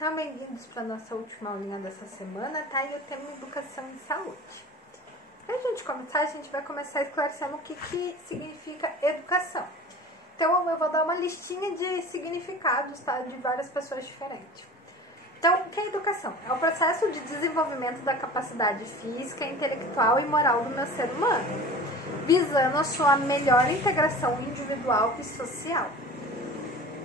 Então, bem-vindos para a nossa última aulinha dessa semana, tá? E o tema é Educação e Saúde. Para a gente começar, a gente vai começar esclarecendo o que significa educação. Então, eu vou dar uma listinha de significados, tá? De várias pessoas diferentes. Então, o que é educação? É o processo de desenvolvimento da capacidade física, intelectual e moral do meu ser humano, visando a sua melhor integração individual e social.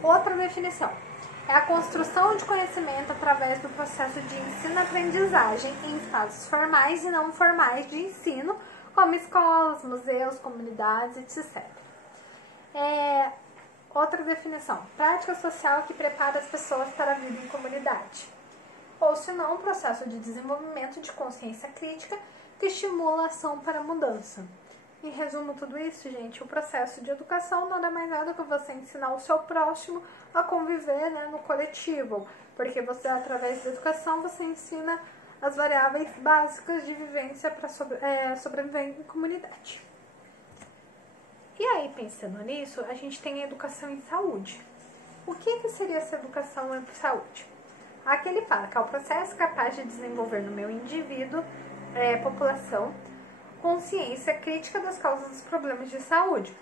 Outra definição é a construção de conhecimento através do processo de ensino-aprendizagem em espaços formais e não formais de ensino, como escolas, museus, comunidades, etc. Outra definição, prática social que prepara as pessoas para a vida em comunidade. Ou se não, um processo de desenvolvimento de consciência crítica que estimula a ação para a mudança. Em resumo tudo isso, gente, o processo de educação nada mais é do que você ensinar o seu próximo a conviver, né, no coletivo, porque você, através da educação, você ensina as variáveis básicas de vivência para sobreviver em comunidade. E aí, pensando nisso, a gente tem a educação em saúde. O que seria essa educação em saúde? Aqui ele fala que é o processo capaz de desenvolver no meu indivíduo, população, consciência crítica das causas dos problemas de saúde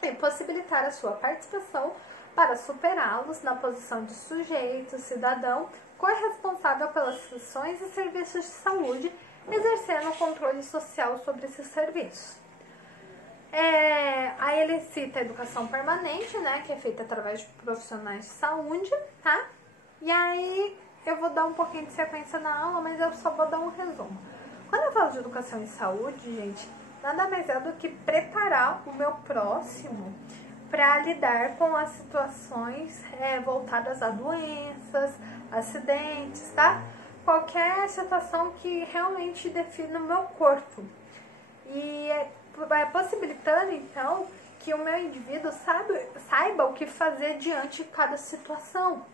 e possibilitar a sua participação para superá-los na posição de sujeito, cidadão, corresponsável pelas ações e serviços de saúde, exercendo o controle social sobre esses serviços. Aí ele cita a educação permanente, né, que é feita através de profissionais de saúde, tá? E aí eu vou dar um pouquinho de sequência na aula, mas eu só vou dar um resumo. Quando eu falo de educação em saúde, gente, nada mais é do que preparar o meu próximo para lidar com as situações voltadas a doenças, acidentes, tá? Qualquer situação que realmente defina o meu corpo. E vai possibilitando, então, que o meu indivíduo saiba o que fazer diante de cada situação.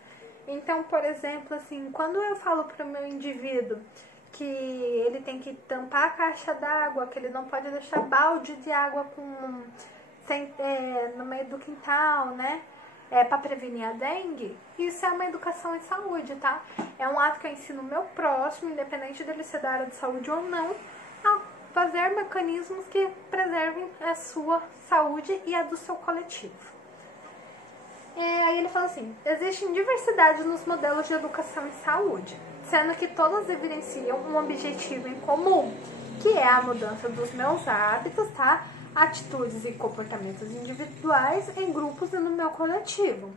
Então, por exemplo, assim, quando eu falo para o meu indivíduo que ele tem que tampar a caixa d'água, que ele não pode deixar balde de água no meio do quintal, né? Para prevenir a dengue, isso é uma educação em saúde, tá? É um ato que eu ensino o meu próximo, independente dele ser da área de saúde ou não, a fazer mecanismos que preservem a sua saúde e a do seu coletivo. Aí ele fala assim, existem diversidade nos modelos de educação em saúde, sendo que todas evidenciam um objetivo em comum, que é a mudança dos meus hábitos, tá? Atitudes e comportamentos individuais em grupos e no meu coletivo.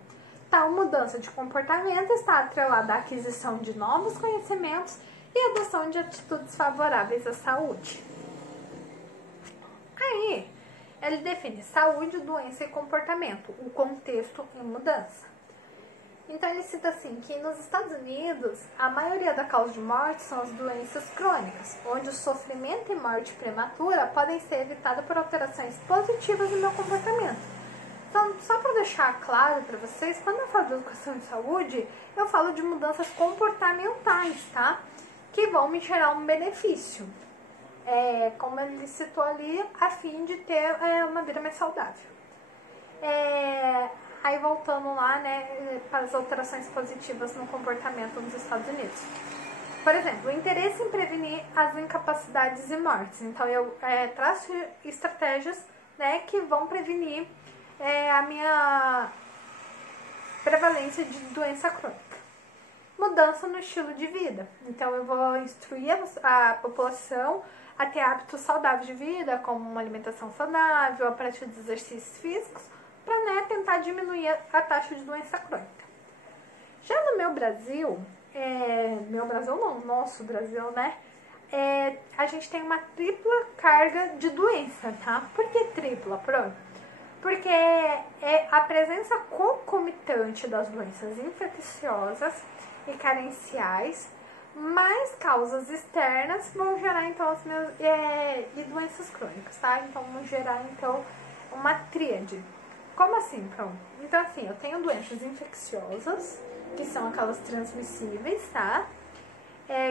Tal mudança de comportamento está atrelada à aquisição de novos conhecimentos e adoção de atitudes favoráveis à saúde. Aí, ele define saúde, doença e comportamento, o contexto em mudança. Então ele cita assim, que nos Estados Unidos, a maioria da causa de morte são as doenças crônicas, onde o sofrimento e morte prematura podem ser evitados por alterações positivas no meu comportamento. Então, só para deixar claro para vocês, quando eu falo de educação em saúde, eu falo de mudanças comportamentais, tá? Que vão me gerar um benefício. Como ele citou ali, a fim de ter uma vida mais saudável. Aí voltando lá, né, para as alterações positivas no comportamento nos Estados Unidos. Por exemplo, o interesse em prevenir as incapacidades e mortes. Então, eu traço estratégias, né, que vão prevenir a minha prevalência de doença crônica. Mudança no estilo de vida. Então, eu vou instruir a população a ter hábitos saudáveis de vida, como uma alimentação saudável, a prática de exercícios físicos, para, né, tentar diminuir a taxa de doença crônica. Já no meu Brasil, nosso Brasil, né, a gente tem uma tripla carga de doença, tá? Por que tripla, Pro? Porque a presença concomitante das doenças infecciosas e carenciais, mais causas externas vão gerar, então, e doenças crônicas, tá? Então, vão gerar, então, uma tríade. Como assim, Pronto? Então, assim, eu tenho doenças infecciosas, que são aquelas transmissíveis, tá?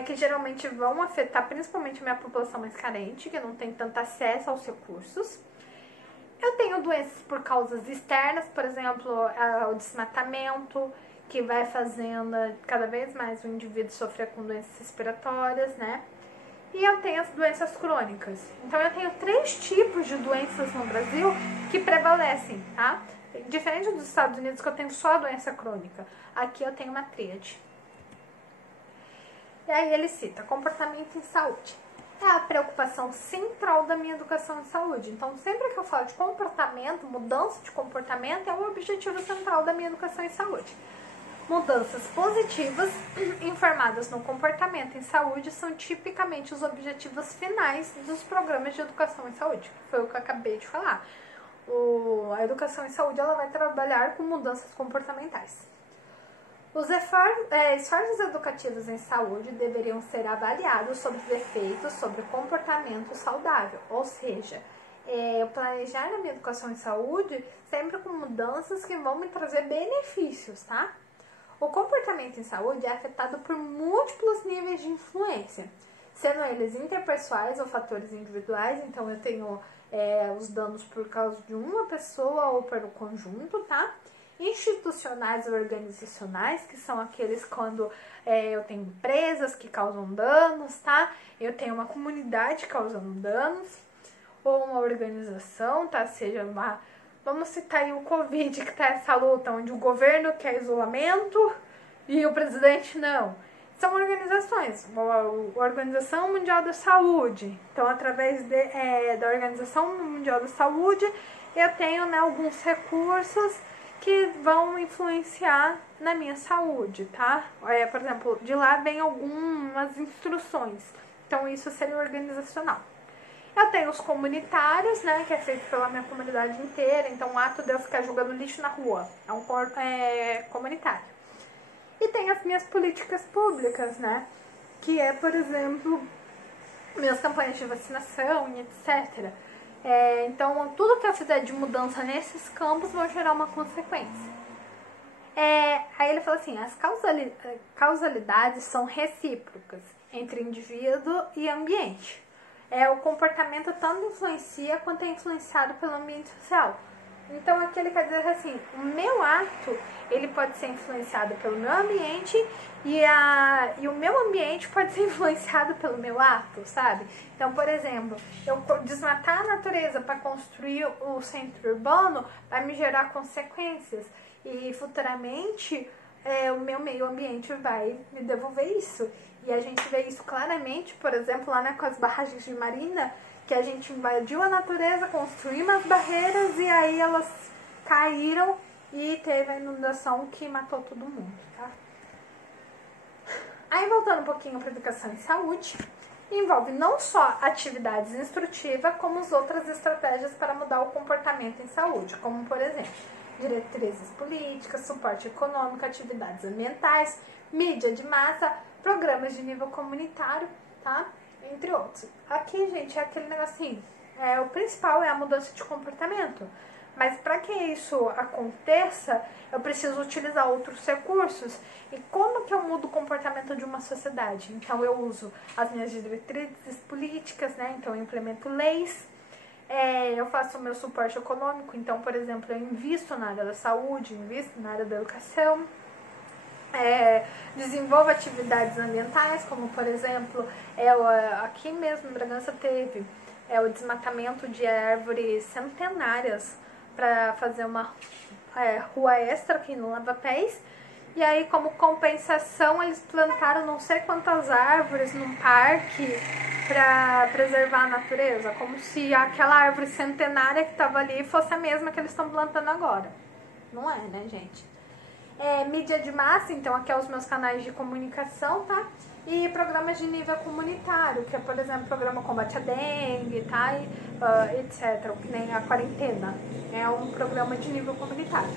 Que geralmente vão afetar principalmente a minha população mais carente, que não tem tanto acesso aos recursos. Eu tenho doenças por causas externas, por exemplo, o desmatamento, que vai fazendo cada vez mais o indivíduo sofrer com doenças respiratórias, né? E eu tenho as doenças crônicas. Então eu tenho 3 tipos de doenças no Brasil que prevalecem, tá? Diferente dos Estados Unidos, que eu tenho só a doença crônica. Aqui eu tenho uma tríade. E aí ele cita comportamento em saúde. É a preocupação central da minha educação em saúde. Então, sempre que eu falo de comportamento, mudança de comportamento, é o objetivo central da minha educação em saúde. Mudanças positivas informadas no comportamento em saúde são tipicamente os objetivos finais dos programas de educação em saúde. Foi o que eu acabei de falar. A educação em saúde ela vai trabalhar com mudanças comportamentais. Os esforços educativos em saúde deveriam ser avaliados sobre os efeitos sobre o comportamento saudável, ou seja, eu planejar a minha educação em saúde sempre com mudanças que vão me trazer benefícios, tá? O comportamento em saúde é afetado por múltiplos níveis de influência, sendo eles interpessoais ou fatores individuais, então eu tenho os danos por causa de uma pessoa ou pelo conjunto, tá? Institucionais ou organizacionais, que são aqueles quando eu tenho empresas que causam danos, tá? Eu tenho uma comunidade causando danos, ou uma organização, tá? Seja uma... Vamos citar aí o Covid, que tá essa luta, onde o governo quer isolamento e o presidente não. São organizações, a Organização Mundial da Saúde. Então, através da Organização Mundial da Saúde, eu tenho, né, alguns recursos que vão influenciar na minha saúde, tá? Por exemplo, de lá vem algumas instruções. Então, isso seria organizacional. Eu tenho os comunitários, né, que é feito pela minha comunidade inteira. Então, o ato de eu ficar jogando lixo na rua é um comunitário. E tem as minhas políticas públicas, né, que é, por exemplo, minhas campanhas de vacinação e etc. Então, tudo que eu fizer de mudança nesses campos vai gerar uma consequência. Aí ele fala assim, as causalidades são recíprocas entre indivíduo e ambiente. O comportamento tanto influencia quanto é influenciado pelo ambiente social. Então, aqui ele quer dizer assim, o meu ato, ele pode ser influenciado pelo meu ambiente e o meu ambiente pode ser influenciado pelo meu ato, sabe? Então, por exemplo, eu desmatar a natureza para construir o centro urbano vai me gerar consequências e futuramente o meu meio ambiente vai me devolver isso. E a gente vê isso claramente, por exemplo, lá com as barragens de Marina, que a gente invadiu a natureza, construiu umas barreiras e aí elas caíram e teve a inundação que matou todo mundo, tá? Aí, voltando um pouquinho para a educação em saúde, envolve não só atividades instrutivas, como as outras estratégias para mudar o comportamento em saúde, como, por exemplo, diretrizes políticas, suporte econômico, atividades ambientais, mídia de massa, programas de nível comunitário, tá? Entre outros. Aqui, gente, é aquele negocinho. O principal é a mudança de comportamento. Mas para que isso aconteça, eu preciso utilizar outros recursos. E como que eu mudo o comportamento de uma sociedade? Então, eu uso as minhas diretrizes políticas, né? Então, eu implemento leis. Eu faço o meu suporte econômico. Então, por exemplo, eu invisto na área da saúde, invisto na área da educação. Desenvolvo atividades ambientais, como por exemplo, aqui mesmo em Bragança teve o desmatamento de árvores centenárias para fazer uma rua extra aqui no Lava Pés. E aí, como compensação, eles plantaram não sei quantas árvores num parque para preservar a natureza, como se aquela árvore centenária que estava ali fosse a mesma que eles estão plantando agora. Não é, né, gente? Mídia de massa, então aqui é os meus canais de comunicação, tá? E programas de nível comunitário, que é, por exemplo, programa Combate à Dengue, tá? Etc. Que nem a quarentena. É um programa de nível comunitário.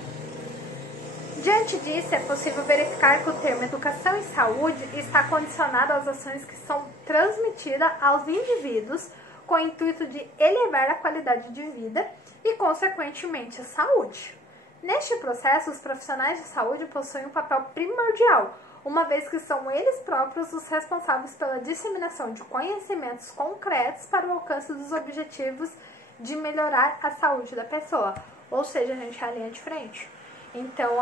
Diante disso, é possível verificar que o termo educação e saúde está condicionado às ações que são transmitidas aos indivíduos com o intuito de elevar a qualidade de vida e, consequentemente, a saúde. Neste processo, os profissionais de saúde possuem um papel primordial, uma vez que são eles próprios os responsáveis pela disseminação de conhecimentos concretos para o alcance dos objetivos de melhorar a saúde da pessoa. Ou seja, a gente é a linha de frente. Então,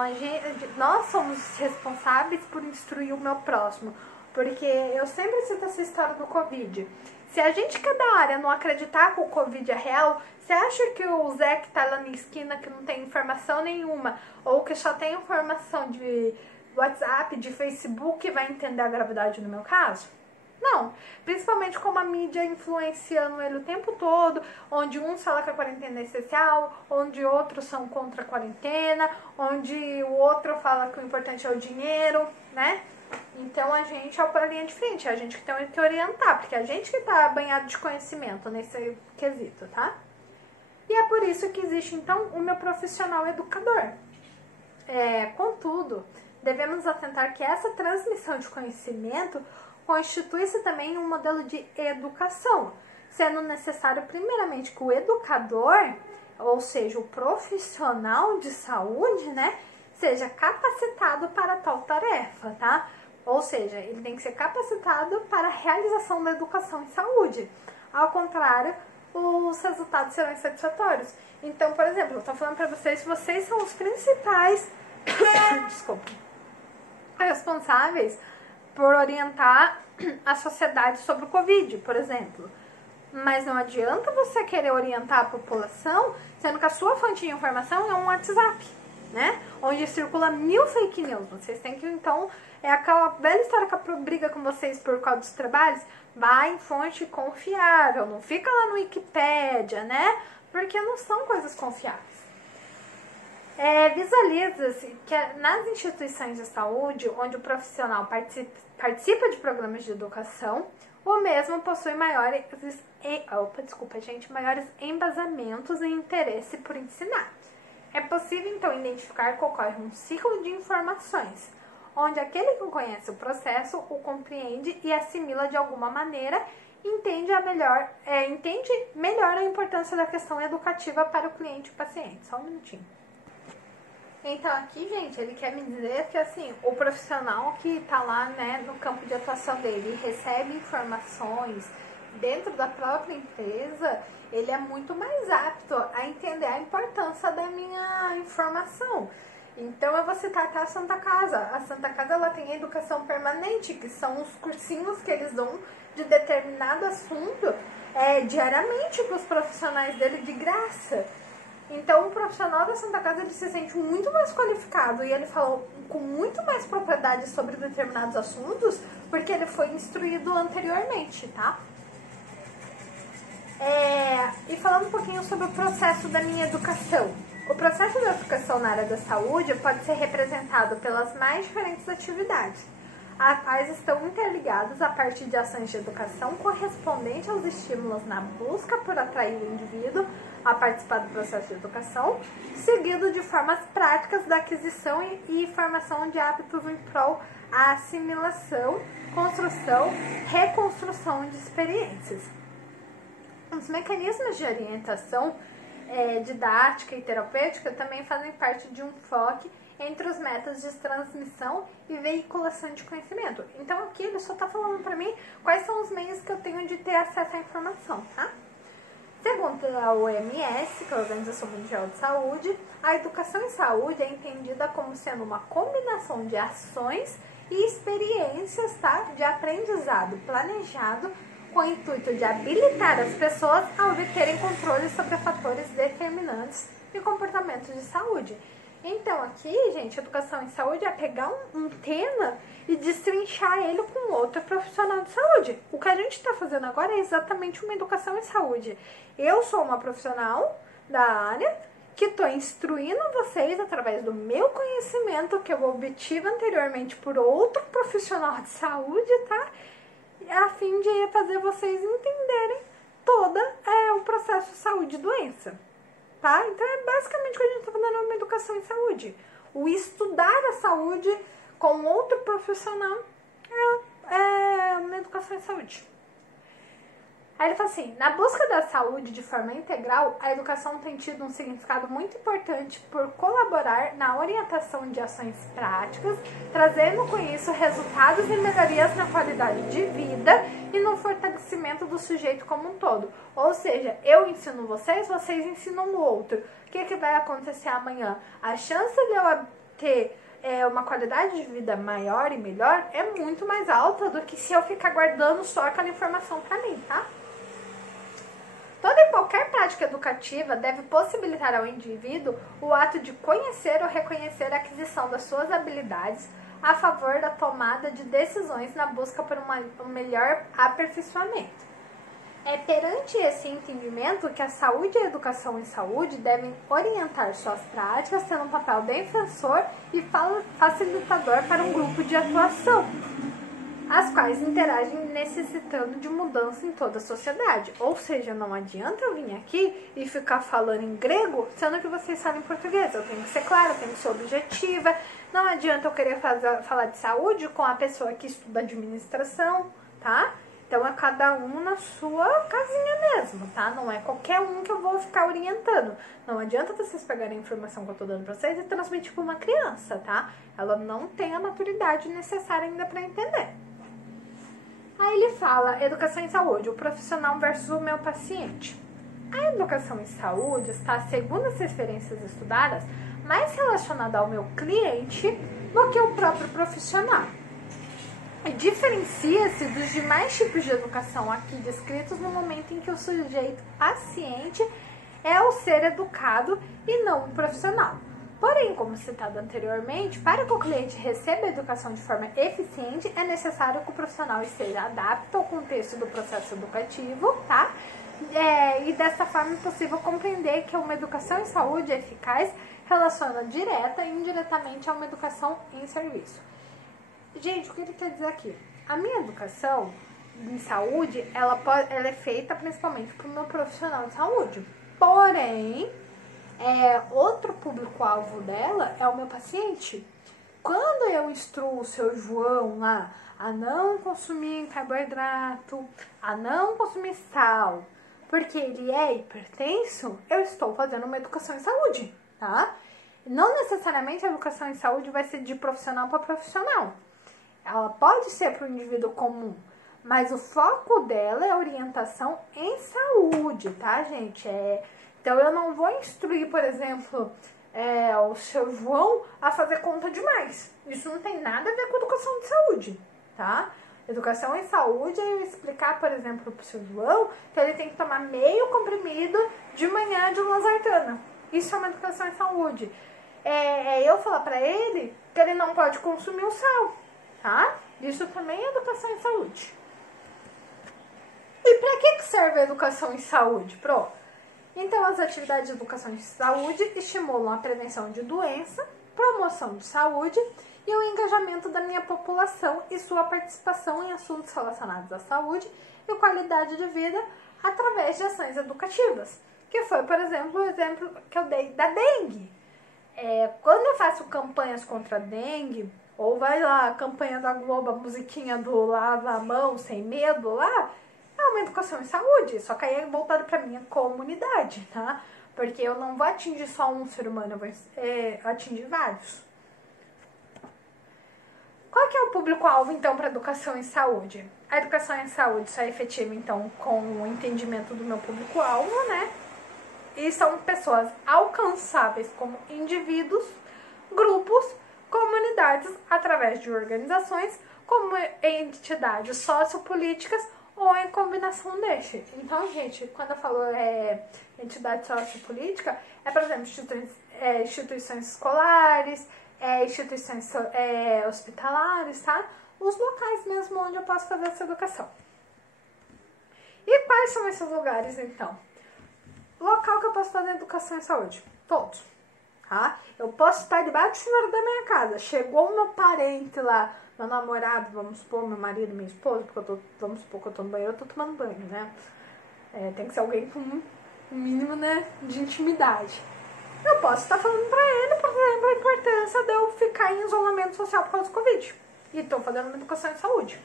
nós somos responsáveis por instruir o meu próximo. Porque eu sempre cito essa história do Covid. Se a gente, cada área, não acreditar que o Covid é real, você acha que o Zé que tá lá na esquina, que não tem informação nenhuma, ou que só tem informação de WhatsApp, de Facebook, vai entender a gravidade no meu caso? Não, principalmente como a mídia influenciando ele o tempo todo, onde uns falam que a quarentena é essencial, onde outros são contra a quarentena, onde o outro fala que o importante é o dinheiro, né? Então a gente é a linha de frente, é a gente que tem que orientar, porque é a gente que tá banhado de conhecimento nesse quesito, tá? E é por isso que existe então o meu profissional educador. Contudo, devemos atentar que essa transmissão de conhecimento constitui-se também um modelo de educação, sendo necessário primeiramente que o educador, ou seja, o profissional de saúde, né, seja capacitado para tal tarefa, tá? Ou seja, ele tem que ser capacitado para a realização da educação em saúde. Ao contrário, os resultados serão insatisfatórios. Então, por exemplo, eu estou falando para vocês são os principais desculpa, responsáveis por orientar a sociedade sobre o Covid, por exemplo. Mas não adianta você querer orientar a população, sendo que a sua fonte de informação é um WhatsApp, né? Onde circula 1000 fake news. Vocês têm que, então, é aquela velha história que eu briga com vocês por causa dos trabalhos. Vai em fonte confiável, não fica lá no Wikipédia, né? Porque não são coisas confiáveis. Visualiza-se que nas instituições de saúde, onde o profissional participa de programas de educação, o mesmo possui maiores embasamentos e interesse por ensinar. É possível, então, identificar que ocorre um ciclo de informações, onde aquele que conhece o processo o compreende e assimila de alguma maneira, entende melhor a importância da questão educativa para o cliente e o paciente. Só um minutinho. Então aqui, gente, ele quer me dizer que assim, o profissional que está lá, né, no campo de atuação dele, recebe informações dentro da própria empresa, ele é muito mais apto a entender a importância da minha informação. Então eu vou citar até a Santa Casa. A Santa Casa, ela tem a educação permanente, que são os cursinhos que eles dão de determinado assunto diariamente para os profissionais dele de graça. Então, o profissional da Santa Casa, ele se sente muito mais qualificado e ele falou com muito mais propriedade sobre determinados assuntos, porque ele foi instruído anteriormente, tá? E falando um pouquinho sobre o processo da minha educação. O processo da educação na área da saúde pode ser representado pelas mais diferentes atividades, as quais estão interligadas a partir de ações de educação correspondentes aos estímulos na busca por atrair o indivíduo a participar do processo de educação, seguido de formas práticas da aquisição e formação de hábitos em prol à assimilação, construção, reconstrução de experiências. Os mecanismos de orientação didática e terapêutica também fazem parte de um enfoque entre os métodos de transmissão e veiculação de conhecimento. Então aqui ele só está falando para mim quais são os meios que eu tenho de ter acesso à informação, tá? Segundo a OMS, que é a Organização Mundial de Saúde, a educação em saúde é entendida como sendo uma combinação de ações e experiências, tá? De aprendizado planejado com o intuito de habilitar as pessoas a obterem controle sobre fatores determinantes de comportamentos de saúde. Então aqui, gente, educação em saúde é pegar um tema e destrinchar ele com outro profissional de saúde. O que a gente está fazendo agora é exatamente uma educação em saúde. Eu sou uma profissional da área que estou instruindo vocês através do meu conhecimento que eu obtive anteriormente por outro profissional de saúde, tá? A fim de fazer vocês entenderem todo o processo saúde e doença. Tá? Então é basicamente o que a gente está fazendo uma educação em saúde. O estudar a saúde com outro profissional é uma educação em saúde. Aí ele fala assim, na busca da saúde de forma integral, a educação tem tido um significado muito importante por colaborar na orientação de ações práticas, trazendo com isso resultados e melhorias na qualidade de vida e no fortalecimento do sujeito como um todo. Ou seja, eu ensino vocês, vocês ensinam o outro. O que vai acontecer amanhã? A chance de eu ter uma qualidade de vida maior e melhor é muito mais alta do que se eu ficar guardando só aquela informação pra mim, tá? Toda e qualquer prática educativa deve possibilitar ao indivíduo o ato de conhecer ou reconhecer a aquisição das suas habilidades a favor da tomada de decisões na busca por um melhor aperfeiçoamento. É perante esse entendimento que a saúde e a educação em saúde devem orientar suas práticas, tendo um papel defensor e facilitador para um grupo de atuação, as quais interagem necessitando de mudança em toda a sociedade. Ou seja, não adianta eu vir aqui e ficar falando em grego, sendo que vocês sabem português. Eu tenho que ser clara, eu tenho que ser objetiva. Não adianta eu querer falar de saúde com a pessoa que estuda administração, tá? Então, é cada um na sua casinha mesmo, tá? Não é qualquer um que eu vou ficar orientando. Não adianta vocês pegarem a informação que eu tô dando pra vocês e transmitir pra uma criança, tá? Ela não tem a maturidade necessária ainda pra entender. Aí ele fala, educação em saúde, o profissional versus o meu paciente. A educação em saúde está, segundo as referências estudadas, mais relacionada ao meu cliente do que o próprio profissional. E diferencia-se dos demais tipos de educação aqui descritos no momento em que o sujeito paciente é o ser educado e não o profissional. Porém, como citado anteriormente, para que o cliente receba a educação de forma eficiente, é necessário que o profissional esteja adapto ao contexto do processo educativo, tá? E dessa forma é possível compreender que uma educação em saúde eficaz relaciona direta e indiretamente a uma educação em serviço. Gente, o que ele quer dizer aqui? A minha educação em saúde, ela é feita principalmente para o meu profissional de saúde. Porém, outro público-alvo dela é o meu paciente. Quando eu instruo o seu João lá a não consumir carboidrato, a não consumir sal, porque ele é hipertenso, eu estou fazendo uma educação em saúde, tá? Não necessariamente a educação em saúde vai ser de profissional para profissional. Ela pode ser para o indivíduo comum, mas o foco dela é a orientação em saúde, tá, gente? Então, eu não vou instruir, por exemplo, o seu João a fazer conta demais. Isso não tem nada a ver com educação de saúde, tá? Educação em saúde é eu explicar, por exemplo, para o seu João que ele tem que tomar meio comprimido de manhã de losartana. Isso é uma educação em saúde. Eu falar para ele que ele não pode consumir o sal, tá? Isso também é educação em saúde. E para que serve a educação em saúde, Pro? Então, as atividades de educação em saúde estimulam a prevenção de doença, promoção de saúde e o engajamento da minha população e sua participação em assuntos relacionados à saúde e qualidade de vida através de ações educativas, que foi, por exemplo, o exemplo que eu dei da dengue. Quando eu faço campanhas contra a dengue, ou vai lá a campanha da Globo, a musiquinha do Lava a Mão Sem Medo lá, é uma educação em saúde, só que aí é voltado para minha comunidade, tá? Porque eu não vou atingir só um ser humano, eu vou atingir vários. Qual que é o público-alvo, então, para a educação em saúde? A educação em saúde só é efetiva, então, com o entendimento do meu público-alvo, né? E são pessoas alcançáveis como indivíduos, grupos, comunidades, através de organizações, como entidades sociopolíticas ou em combinação deste. Então, gente, quando eu falo entidade sociopolítica, por exemplo, instituições escolares, instituições hospitalares, tá? Os locais mesmo onde eu posso fazer essa educação. E quais são esses lugares, então? Local que eu posso fazer educação em saúde? Todos, tá? Eu posso estar debaixo do chuveiro da minha casa. Chegou o meu parente lá, meu namorado, vamos supor, meu marido, minha esposa, porque vamos supor que eu tô no banheiro, eu tô tomando banho, né? Tem que ser alguém com um mínimo, né, de intimidade. Eu posso estar falando pra ele, por exemplo, a importância de eu ficar em isolamento social por causa do Covid. E tô fazendo uma educação em saúde.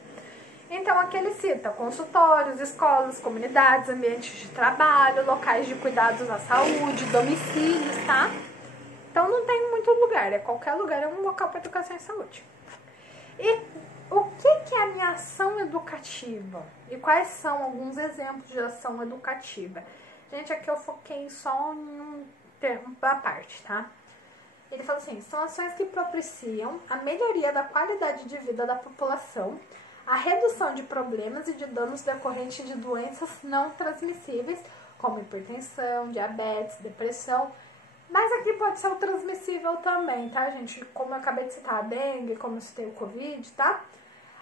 Então aqui ele cita consultórios, escolas, comunidades, ambientes de trabalho, locais de cuidados à saúde, domicílios, tá? Então não tem muito lugar, qualquer lugar é um local para educação e saúde. E o que é a minha ação educativa? E quais são alguns exemplos de ação educativa? Gente, aqui eu foquei só em um termo da parte, tá? Ele fala assim, são ações que propiciam a melhoria da qualidade de vida da população, a redução de problemas e de danos decorrentes de doenças não transmissíveis, como hipertensão, diabetes, depressão. Mas aqui pode ser o transmissível também, tá, gente? Como eu acabei de citar a dengue, como eu citei o Covid, tá?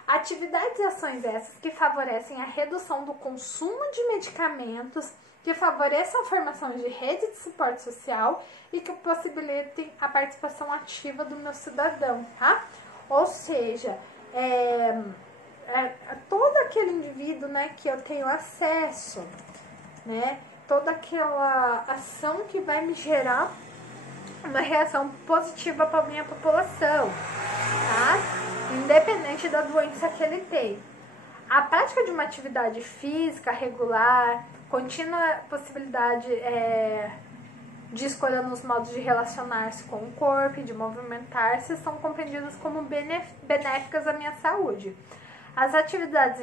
Atividades e ações essas que favorecem a redução do consumo de medicamentos, que favoreçam a formação de rede de suporte social e que possibilitem a participação ativa do meu cidadão, tá? Ou seja, todo aquele indivíduo, né, que eu tenho acesso, né, toda aquela ação que vai me gerar uma reação positiva para a minha população, tá? Independente da doença que ele tem. A prática de uma atividade física regular, contínua possibilidade de escolha nos modos de relacionar-se com o corpo e de movimentar-se são compreendidas como benéficas à minha saúde. As atividades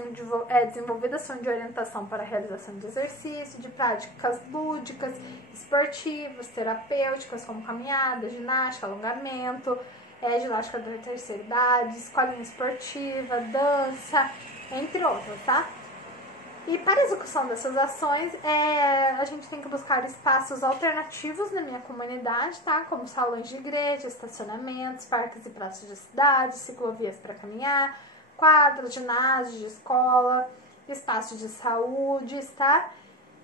desenvolvidas são de orientação para a realização de exercício, de práticas lúdicas, esportivas, terapêuticas, como caminhada, ginástica, alongamento, ginástica da terceira idade, escolinha esportiva, dança, entre outras, tá? E para a execução dessas ações, a gente tem que buscar espaços alternativos na minha comunidade, tá? Como salões de igreja, estacionamentos, parques e praças de cidade, ciclovias para caminhar, quadras, ginásios de escola, espaços de saúde, tá?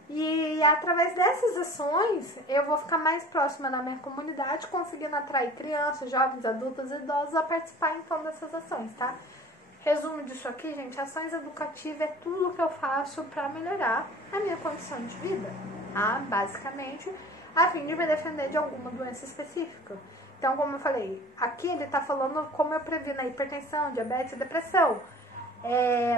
E através dessas ações, eu vou ficar mais próxima da minha comunidade, conseguindo atrair crianças, jovens, adultos e idosos a participar, então, dessas ações, tá? Resumo disso aqui, gente, ações educativas é tudo que eu faço para melhorar a minha condição de vida, tá? Basicamente, a fim de me defender de alguma doença específica. Então, como eu falei, aqui ele está falando como eu previno a hipertensão, diabetes e depressão.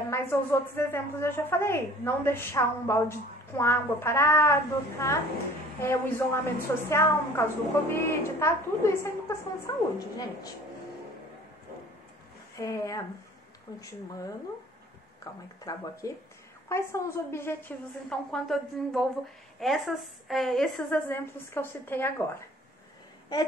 Mas os outros exemplos eu já falei. Não deixar um balde com água parado, tá? O isolamento social, no caso do Covid, tá? Tudo isso é educação de saúde, gente. Continuando. Calma aí que travou aqui. Quais são os objetivos, então, quando eu desenvolvo esses exemplos que eu citei agora?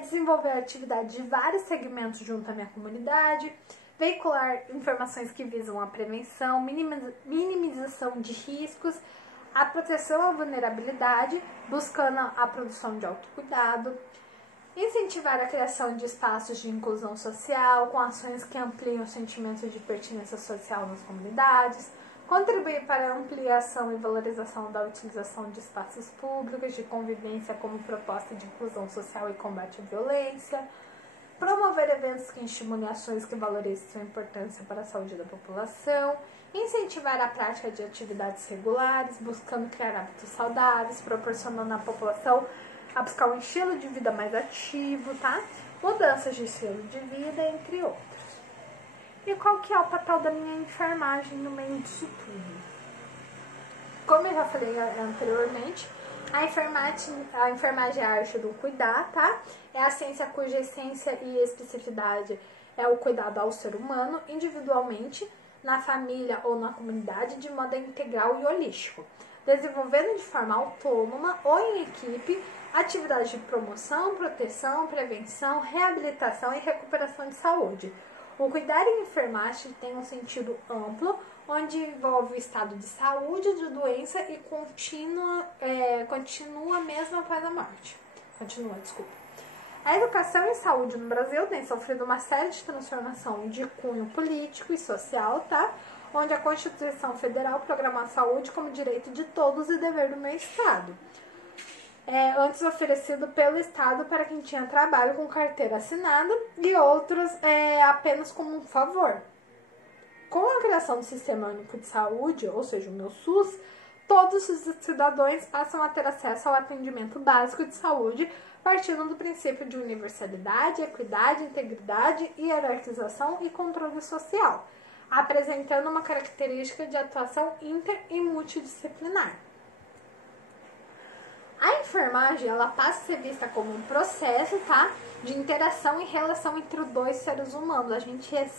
Desenvolver atividades de vários segmentos junto à minha comunidade, veicular informações que visam a prevenção, minimização de riscos, a proteção à vulnerabilidade, buscando a produção de autocuidado, incentivar a criação de espaços de inclusão social, com ações que ampliem o sentimento de pertinência social nas comunidades, contribuir para a ampliação e valorização da utilização de espaços públicos de convivência como proposta de inclusão social e combate à violência, promover eventos que estimulem ações que valorizem sua importância para a saúde da população, incentivar a prática de atividades regulares, buscando criar hábitos saudáveis, proporcionando à população a buscar um estilo de vida mais ativo, tá? Mudanças de estilo de vida, entre outros. E qual que é o papel da minha enfermagem no meio disso tudo? Como eu já falei anteriormente, a enfermagem é a arte do cuidar, tá? É a ciência cuja essência e especificidade é o cuidado ao ser humano, individualmente, na família ou na comunidade, de modo integral e holístico, desenvolvendo de forma autônoma ou em equipe atividades de promoção, proteção, prevenção, reabilitação e recuperação de saúde. O cuidar em enfermagem tem um sentido amplo, onde envolve o estado de saúde, de doença e continua mesmo após a morte. A educação em saúde no Brasil tem sofrido uma série de transformação de cunho político e social, tá? Onde a Constituição Federal programa a saúde como direito de todos e dever do meu Estado. Antes oferecido pelo Estado para quem tinha trabalho com carteira assinada e outros apenas como um favor. Com a criação do Sistema Único de Saúde, ou seja, o meu SUS, todos os cidadãos passam a ter acesso ao atendimento básico de saúde, partindo do princípio de universalidade, equidade, integridade, hierarquização e controle social. apresentando uma característica de atuação inter e multidisciplinar. A enfermagem, ela passa a ser vista como um processo, tá? De interação e relação entre os dois seres humanos. A gente é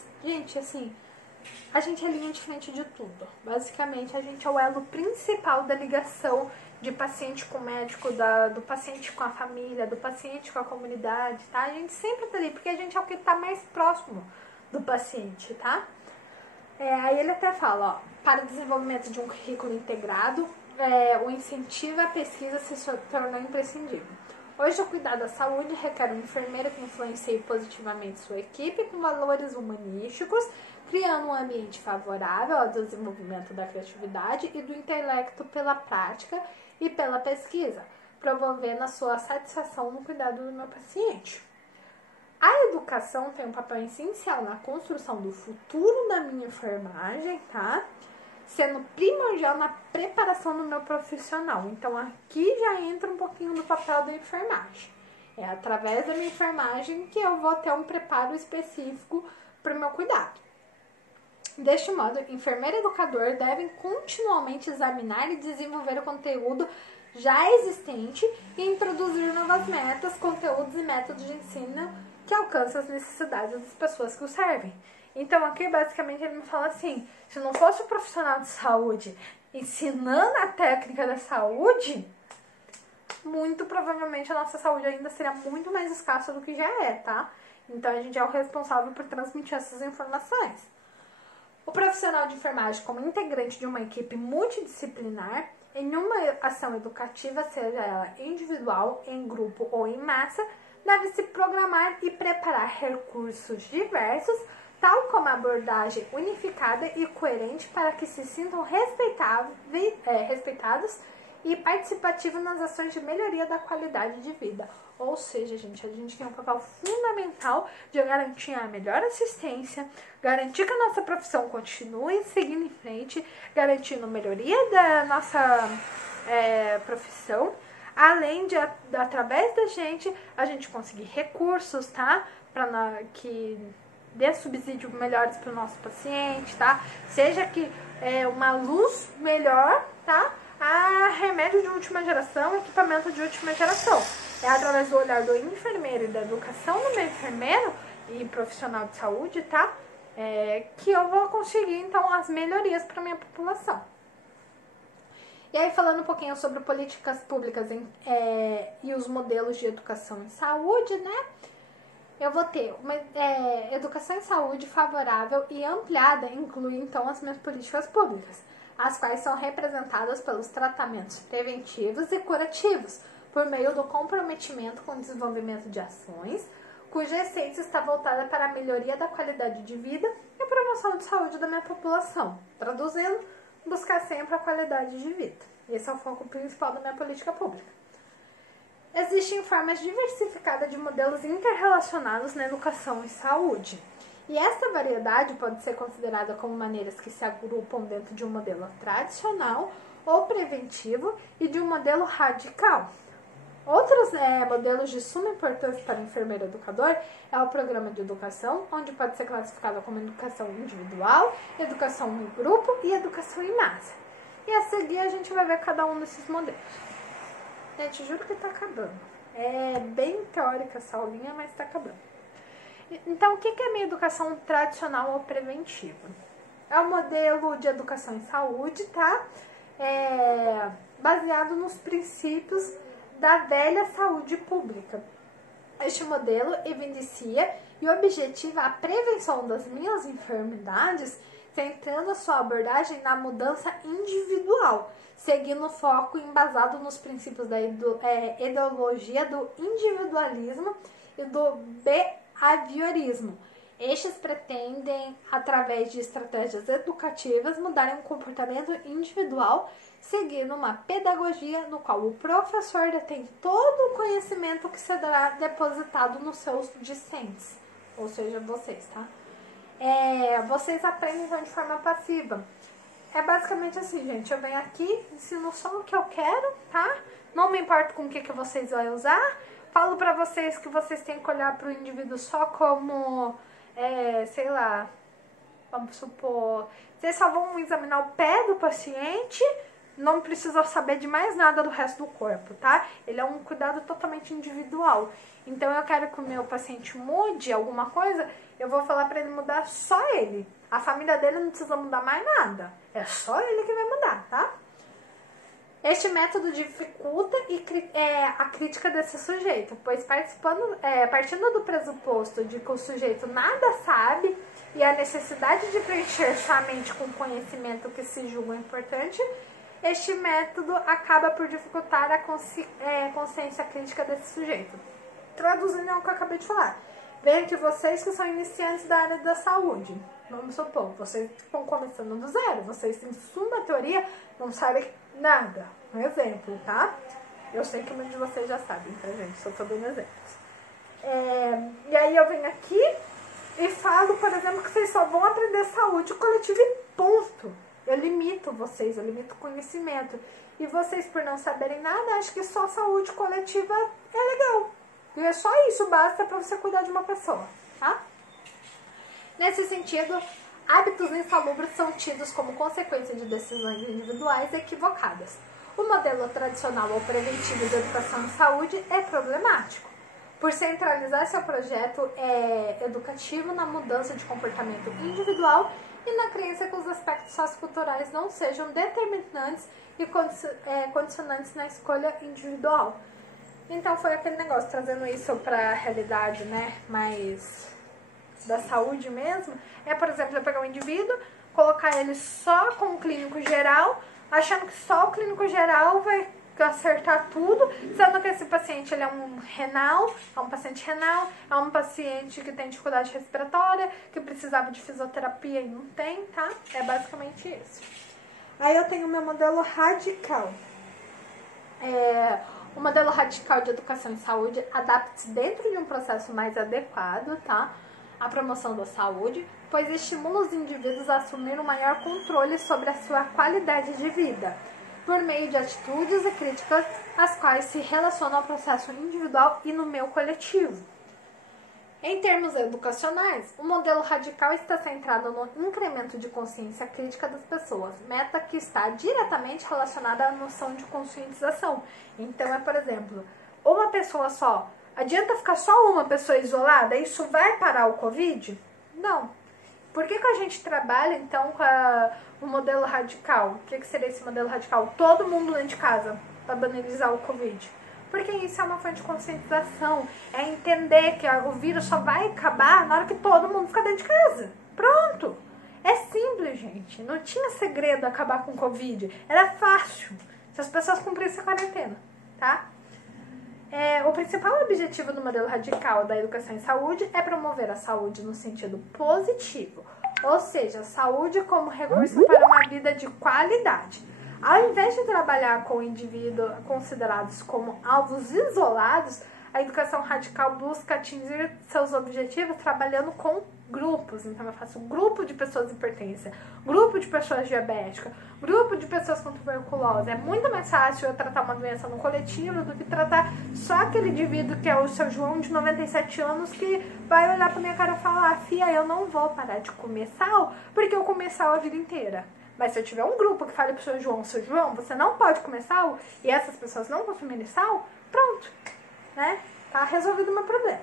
linha de frente de tudo. Basicamente, a gente é o elo principal da ligação de paciente com médico, do paciente com a família, do paciente com a comunidade, tá? A gente sempre tá ali, porque a gente é o que tá mais próximo do paciente, tá? Aí ele até fala, ó, para o desenvolvimento de um currículo integrado, o incentivo à pesquisa se tornou imprescindível. Hoje, o cuidado da saúde requer um enfermeiro que influencie positivamente sua equipe com valores humanísticos, criando um ambiente favorável ao desenvolvimento da criatividade e do intelecto pela prática e pela pesquisa, promovendo a sua satisfação no cuidado do meu paciente. A educação tem um papel essencial na construção do futuro da minha enfermagem, tá? Sendo primordial na preparação do meu profissional. Então, aqui já entra um pouquinho do papel da enfermagem. É através da minha enfermagem que eu vou ter um preparo específico para o meu cuidado. Deste modo, enfermeiro e educador devem continuamente examinar e desenvolver o conteúdo já existente e introduzir novas metas, conteúdos e métodos de ensino que alcançam as necessidades das pessoas que o servem. Então, aqui, basicamente, ele me fala assim, se não fosse o profissional de saúde ensinando a técnica da saúde, muito provavelmente a nossa saúde ainda seria muito mais escassa do que já é, tá? Então, a gente é o responsável por transmitir essas informações. O profissional de enfermagem, como integrante de uma equipe multidisciplinar, em uma ação educativa, seja ela individual, em grupo ou em massa, deve se programar e preparar recursos diversos, tal como a abordagem unificada e coerente para que se sintam respeitados e participativos nas ações de melhoria da qualidade de vida. Ou seja, gente, a gente tem um papel fundamental de garantir a melhor assistência, garantir que a nossa profissão continue seguindo em frente, garantindo melhoria da nossa profissão, além de, através da gente, a gente conseguir recursos, tá? Para que dê subsídios melhores para o nosso paciente, tá? Seja que uma luz melhor, tá? A remédio de última geração, equipamento de última geração. É através do olhar do enfermeiro e da educação do meu enfermeiro e profissional de saúde, tá? Que eu vou conseguir, então, as melhorias para a minha população. E aí, falando um pouquinho sobre políticas públicas e os modelos de educação em saúde, né? Eu vou ter uma educação em saúde favorável e ampliada, inclui, então, as minhas políticas públicas, as quais são representadas pelos tratamentos preventivos e curativos, por meio do comprometimento com o desenvolvimento de ações, cuja essência está voltada para a melhoria da qualidade de vida e a promoção de saúde da minha população. Traduzindo, buscar sempre a qualidade de vida. Esse é o foco principal da minha política pública. Existem formas diversificadas de modelos interrelacionados na educação e saúde. E essa variedade pode ser considerada como maneiras que se agrupam dentro de um modelo tradicional ou preventivo e de um modelo radical. Outros modelos de suma importância para o enfermeiro educador é o programa de educação, onde pode ser classificado como educação individual, educação em grupo e educação em massa. E a seguir a gente vai ver cada um desses modelos. Gente, juro que tá acabando. É bem teórica essa aulinha, mas tá acabando. Então, o que é a minha educação tradicional ou preventiva? É um modelo de educação em saúde, tá? Baseado nos princípios da velha saúde pública. Este modelo evidencia e objetiva a prevenção das minhas enfermidades, centrando a sua abordagem na mudança individual, seguindo o foco embasado nos princípios da ideologia do individualismo e do behaviorismo. Estes pretendem, através de estratégias educativas, mudarem o comportamento individual, seguindo uma pedagogia no qual o professor detém todo o conhecimento que será depositado nos seus discentes, ou seja, vocês, tá? Vocês aprendem então de forma passiva. É basicamente assim, gente, eu venho aqui, ensino só o que eu quero, tá? Não me importo com o que vocês vão usar, falo pra vocês que vocês têm que olhar pro indivíduo só como, sei lá, Vamos supor, vocês só vão examinar o pé do paciente, não precisa saber de mais nada do resto do corpo, tá? Ele é um cuidado totalmente individual. Então, eu quero que o meu paciente mude alguma coisa, eu vou falar pra ele mudar só ele. A família dele não precisa mudar mais nada. É só ele que vai mudar, tá? Este método dificulta a crítica desse sujeito, pois partindo do pressuposto de que o sujeito nada sabe e a necessidade de preencher sua mente com conhecimento que se julga importante, este método acaba por dificultar a consciência crítica desse sujeito. Traduzindo o que eu acabei de falar. Veja que vocês que são iniciantes da área da saúde, vamos supor, vocês estão começando do zero, vocês têm suma teoria, não sabem nada. Um exemplo, tá? Eu sei que muitos de vocês já sabem, tá, gente? Só tô dando exemplos. E aí eu venho aqui e falo, por exemplo, que vocês só vão aprender saúde coletiva e ponto. Eu limito vocês, eu limito o conhecimento. E vocês, por não saberem nada, acham que só saúde coletiva é legal. E é só isso, basta para você cuidar de uma pessoa, tá? Nesse sentido, hábitos insalubres são tidos como consequência de decisões individuais equivocadas. O modelo tradicional ou preventivo de educação em saúde é problemático, por centralizar seu projeto educativo na mudança de comportamento individual e na crença que os aspectos socioculturais não sejam determinantes e condicionantes na escolha individual. Então foi aquele negócio, trazendo isso para a realidade, né, mais da saúde mesmo. Por exemplo, eu pegar um indivíduo, colocar ele só com o clínico geral, achando que só o clínico geral vai acertar tudo, sendo que esse paciente ele é um paciente renal, é um paciente que tem dificuldade respiratória, que precisava de fisioterapia e não tem, tá? É basicamente isso. Aí eu tenho o meu modelo radical. O modelo radical de educação em saúde adapta-se dentro de um processo mais adequado, tá? A promoção da saúde, pois estimula os indivíduos a assumir um maior controle sobre a sua qualidade de vida, por meio de atitudes e críticas as quais se relacionam ao processo individual e no meio coletivo. Em termos educacionais, o modelo radical está centrado no incremento de consciência crítica das pessoas, meta que está diretamente relacionada à noção de conscientização. Então, por exemplo, uma pessoa só, adianta ficar só uma pessoa isolada? Isso vai parar o Covid? Não. Por que a gente trabalha, então, com o modelo radical? O que seria esse modelo radical? Todo mundo dentro de casa, para banalizar o Covid. Porque isso é uma fonte de conscientização. É entender que o vírus só vai acabar na hora que todo mundo ficar dentro de casa. Pronto. É simples, gente. Não tinha segredo acabar com o Covid. Era fácil. Se as pessoas cumprissem a quarentena, tá? O principal objetivo do modelo radical da educação em saúde é promover a saúde no sentido positivo. Ou seja, a saúde como recurso para uma vida de qualidade. Ao invés de trabalhar com indivíduos considerados como alvos isolados, a educação radical busca atingir seus objetivos trabalhando com grupos. Então eu faço grupo de pessoas hipertensas, grupo de pessoas diabéticas, grupo de pessoas com tuberculose. É muito mais fácil eu tratar uma doença no coletivo do que tratar só aquele indivíduo que é o seu João de 97 anos que vai olhar pra minha cara e falar: fia, eu não vou parar de comer sal porque eu comi sal a vida inteira. Mas se eu tiver um grupo que fale pro seu João, você não pode comer sal, e essas pessoas não consumirem sal, pronto, né? Tá resolvido o meu problema.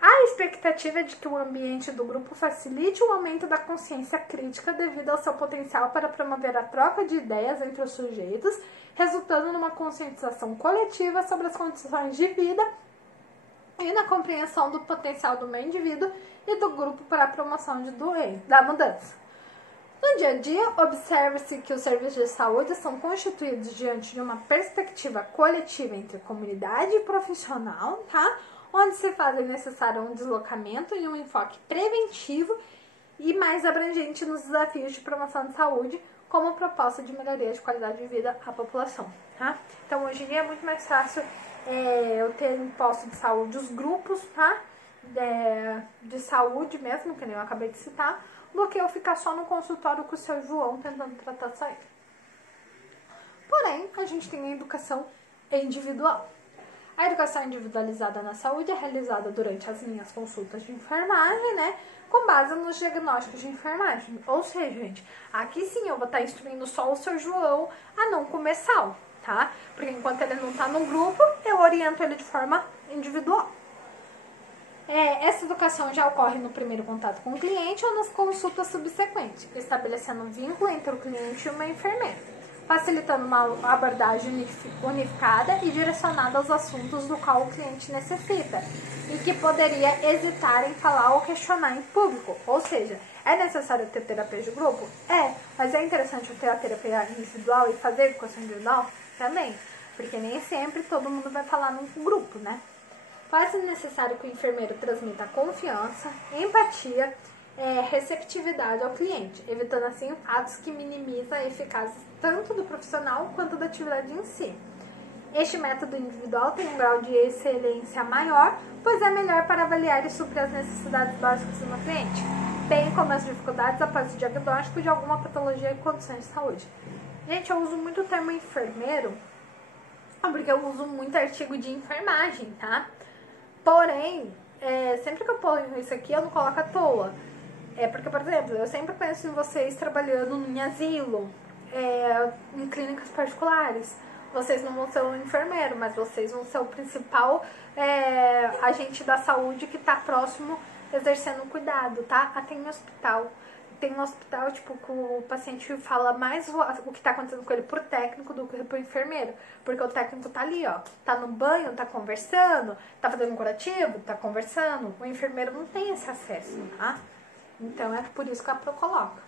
A expectativa é de que o ambiente do grupo facilite o aumento da consciência crítica devido ao seu potencial para promover a troca de ideias entre os sujeitos, resultando numa conscientização coletiva sobre as condições de vida e na compreensão do potencial do meio indivíduo e do grupo para a promoção da mudança. No dia a dia, observa-se que os serviços de saúde são constituídos diante de uma perspectiva coletiva entre comunidade e profissional, tá? Onde se faz necessário um deslocamento e um enfoque preventivo e mais abrangente nos desafios de promoção de saúde, como proposta de melhoria de qualidade de vida à população, tá? Então, hoje em dia é muito mais fácil eu ter em posto de saúde os grupos, tá? De saúde mesmo, que nem eu acabei de citar, do que eu ficar só no consultório com o seu João tentando tratar só ele. Porém, a gente tem a educação individual. A educação individualizada na saúde é realizada durante as minhas consultas de enfermagem, né? Com base nos diagnósticos de enfermagem. Ou seja, gente, aqui sim eu vou estar instruindo só o seu João a não comer sal, tá? Porque enquanto ele não está no grupo, eu oriento ele de forma individual. Essa educação já ocorre no primeiro contato com o cliente ou nas consultas subsequentes, estabelecendo um vínculo entre o cliente e uma enfermeira, facilitando uma abordagem unificada e direcionada aos assuntos do qual o cliente necessita, e que poderia hesitar em falar ou questionar em público. Ou seja, é necessário ter terapia de grupo? Mas é interessante eu ter a terapia individual e fazer educação individual? Também, porque nem sempre todo mundo vai falar num grupo, né? Faz-se necessário que o enfermeiro transmita confiança, empatia, receptividade ao cliente, evitando assim atos que minimizam a eficácia tanto do profissional quanto da atividade em si. Este método individual tem um grau de excelência maior, pois é melhor para avaliar e suprir as necessidades básicas do cliente, bem como as dificuldades após o diagnóstico de alguma patologia e condições de saúde. Gente, eu uso muito o termo enfermeiro, porque eu uso muito artigo de enfermagem, tá? Porém, sempre que eu ponho isso aqui, eu não coloco à toa. Porque, por exemplo, eu sempre penso em vocês trabalhando em asilo, em clínicas particulares. Vocês não vão ser o enfermeiro, mas vocês vão ser o principal agente da saúde que está próximo exercendo o cuidado, tá? Até em hospital. Tem um hospital, tipo, que o paciente fala mais o que tá acontecendo com ele pro técnico do que pro enfermeiro. Porque o técnico tá ali, ó, tá no banho, tá conversando, tá fazendo um curativo, tá conversando. O enfermeiro não tem esse acesso, tá? Então é por isso que a Pro coloca.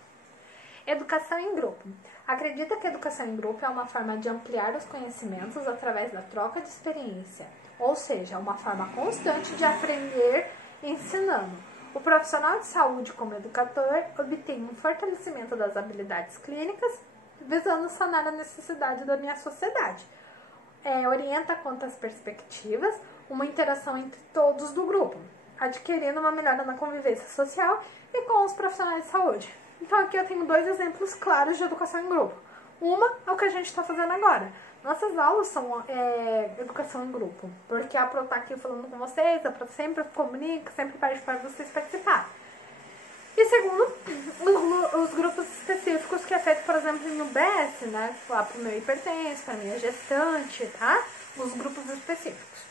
Educação em grupo. Acredita que a educação em grupo é uma forma de ampliar os conhecimentos através da troca de experiência. Ou seja, uma forma constante de aprender ensinando. O profissional de saúde, como educador, obtém um fortalecimento das habilidades clínicas, visando sanar a necessidade da minha sociedade. Orienta quanto às perspectivas, uma interação entre todos do grupo, adquirindo uma melhora na convivência social e com os profissionais de saúde. Então aqui eu tenho 2 exemplos claros de educação em grupo. Uma é o que a gente está fazendo agora. Nossas aulas são educação em grupo, porque a Pro tá aqui falando com vocês, a Pro sempre comunica, sempre pede para vocês participar. E segundo, os grupos específicos que é feito, por exemplo, em UBS, né? Lá pro meu hipertenso, pra minha gestante, tá? Os grupos específicos.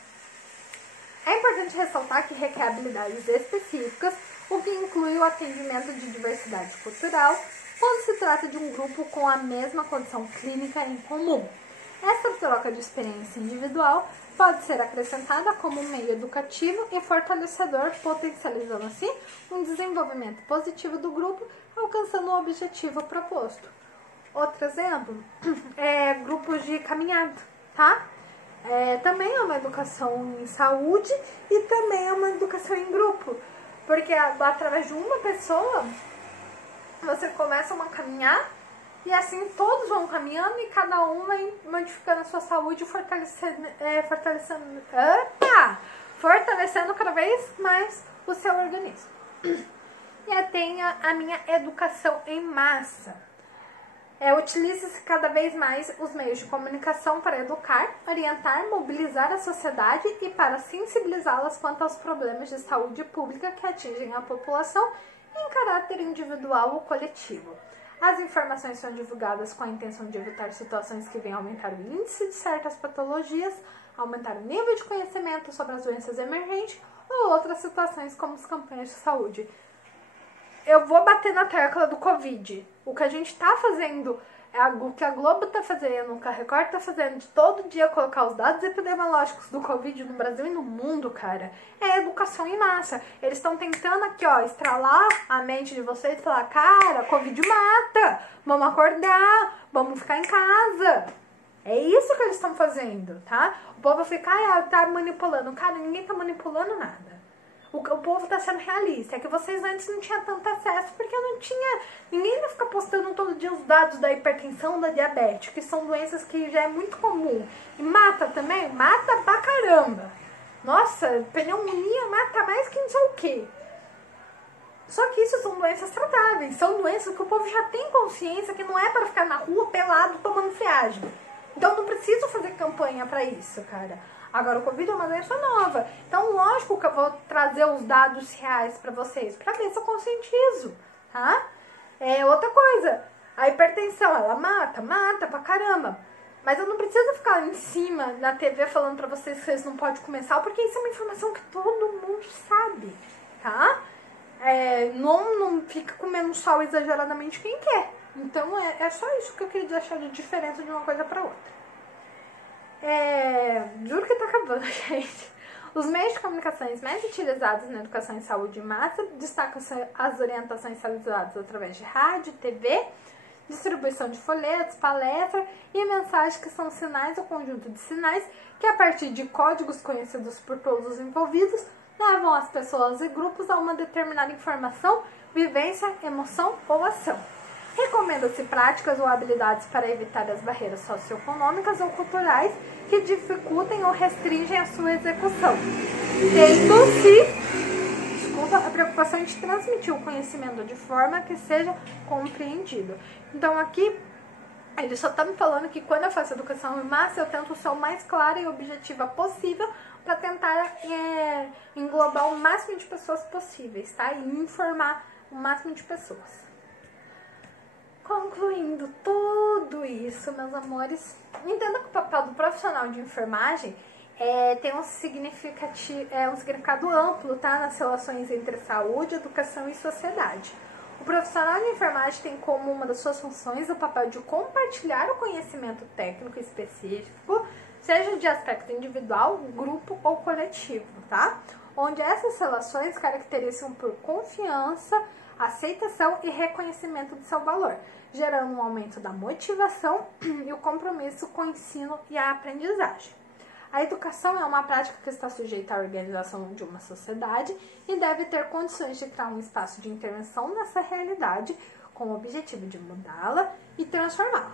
É importante ressaltar que requer habilidades específicas, o que inclui o atendimento de diversidade cultural, quando se trata de um grupo com a mesma condição clínica em comum. Essa troca de experiência individual pode ser acrescentada como um meio educativo e fortalecedor, potencializando assim um desenvolvimento positivo do grupo, alcançando o objetivo proposto. Outro exemplo é grupos de caminhada, tá? Também é uma educação em saúde e também é uma educação em grupo, porque através de uma pessoa você começa uma caminhar e assim todos vão caminhando e cada um vai modificando a sua saúde e fortalecendo cada vez mais o seu organismo. E aí tem a minha educação em massa. Utiliza-se cada vez mais os meios de comunicação para educar, orientar, mobilizar a sociedade e para sensibilizá-las quanto aos problemas de saúde pública que atingem a população em caráter individual ou coletivo. As informações são divulgadas com a intenção de evitar situações que venham aumentar o índice de certas patologias, aumentar o nível de conhecimento sobre as doenças emergentes ou outras situações como as campanhas de saúde. Eu vou bater na tecla do Covid. O que a gente está fazendo, o que a Globo está fazendo, o que a Record está fazendo, de todo dia colocar os dados epidemiológicos do Covid no Brasil e no mundo, cara, é educação em massa. Eles estão tentando aqui, ó, estralar a mente de vocês e falar, cara, Covid mata, vamos acordar, vamos ficar em casa. É isso que eles estão fazendo, tá? O povo fica, tá manipulando. Cara, ninguém tá manipulando nada. O povo tá sendo realista. É que vocês antes não tinham tanto acesso, porque não tinha... Ninguém vai ficar postando todo dia os dados da hipertensão, da diabetes, que são doenças que já é muito comum. E mata também? Mata pra caramba. Nossa, pneumonia mata mais que não sei o quê. Só que isso são doenças tratáveis. São doenças que o povo já tem consciência que não é para ficar na rua pelado tomando friagem. Então não preciso fazer campanha pra isso, cara. Agora, o Covid é uma doença nova. Então, lógico que eu vou trazer os dados reais para vocês, para ver se eu conscientizo, tá? Outra coisa, a hipertensão, ela mata pra caramba. Mas eu não preciso ficar em cima na TV falando pra vocês que vocês não podem comer sal, porque isso é uma informação que todo mundo sabe, tá? Não fica comendo sal exageradamente quem quer. Então, é só isso que eu queria deixar de diferença de uma coisa pra outra. Juro que tá acabando, gente. Os meios de comunicações mais utilizados na educação em saúde em massa destacam-se as orientações realizadas através de rádio, TV, distribuição de folhetos, palestras e mensagens, que são sinais ou conjunto de sinais que, a partir de códigos conhecidos por todos os envolvidos, levam as pessoas e grupos a uma determinada informação, vivência, emoção ou ação. Recomenda-se práticas ou habilidades para evitar as barreiras socioeconômicas ou culturais que dificultem ou restringem a sua execução, tendo-se a preocupação de transmitir o conhecimento de forma que seja compreendido. Então, aqui, ele só está me falando que quando eu faço educação em massa, eu tento ser o mais clara e objetiva possível para tentar englobar o máximo de pessoas possíveis, tá? E informar o máximo de pessoas. Concluindo tudo isso, meus amores, entenda que o papel do profissional de enfermagem tem um significado amplo, tá? Nas relações entre saúde, educação e sociedade. O profissional de enfermagem tem como uma das suas funções o papel de compartilhar o conhecimento técnico específico, seja de aspecto individual, grupo ou coletivo, tá? Onde essas relações caracterizam por confiança, aceitação e reconhecimento do seu valor, gerando um aumento da motivação e o compromisso com o ensino e a aprendizagem. A educação é uma prática que está sujeita à organização de uma sociedade e deve ter condições de criar um espaço de intervenção nessa realidade, com o objetivo de mudá-la e transformá-la.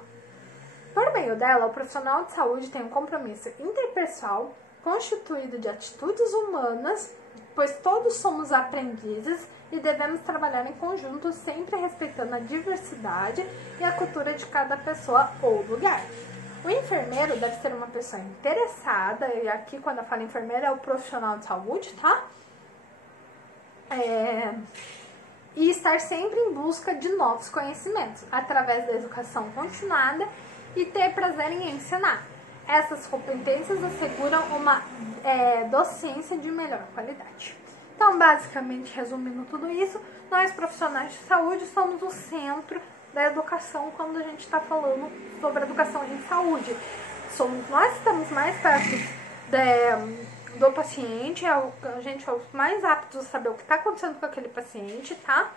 Por meio dela, o profissional de saúde tem um compromisso interpessoal constituído de atitudes humanas, pois todos somos aprendizes e devemos trabalhar em conjunto, sempre respeitando a diversidade e a cultura de cada pessoa ou lugar. O enfermeiro deve ser uma pessoa interessada, e aqui quando eu falo enfermeiro é o profissional de saúde, tá? E estar sempre em busca de novos conhecimentos, através da educação continuada e ter prazer em ensinar. Essas competências asseguram uma docência de melhor qualidade. Então, basicamente, resumindo tudo isso, nós profissionais de saúde somos o centro da educação quando a gente está falando sobre educação em saúde. Nós estamos mais perto do paciente, a gente é os mais aptos a saber o que está acontecendo com aquele paciente, tá?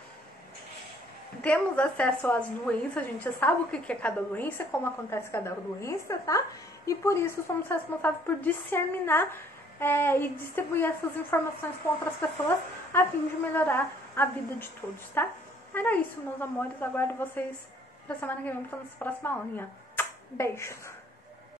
Temos acesso às doenças, a gente sabe o que é cada doença, como acontece cada doença, tá? E por isso somos responsáveis por disseminar e distribuir essas informações com outras pessoas a fim de melhorar a vida de todos, tá? Era isso, meus amores. Aguardo vocês pra semana que vem pra nossa próxima aulinha. Beijos!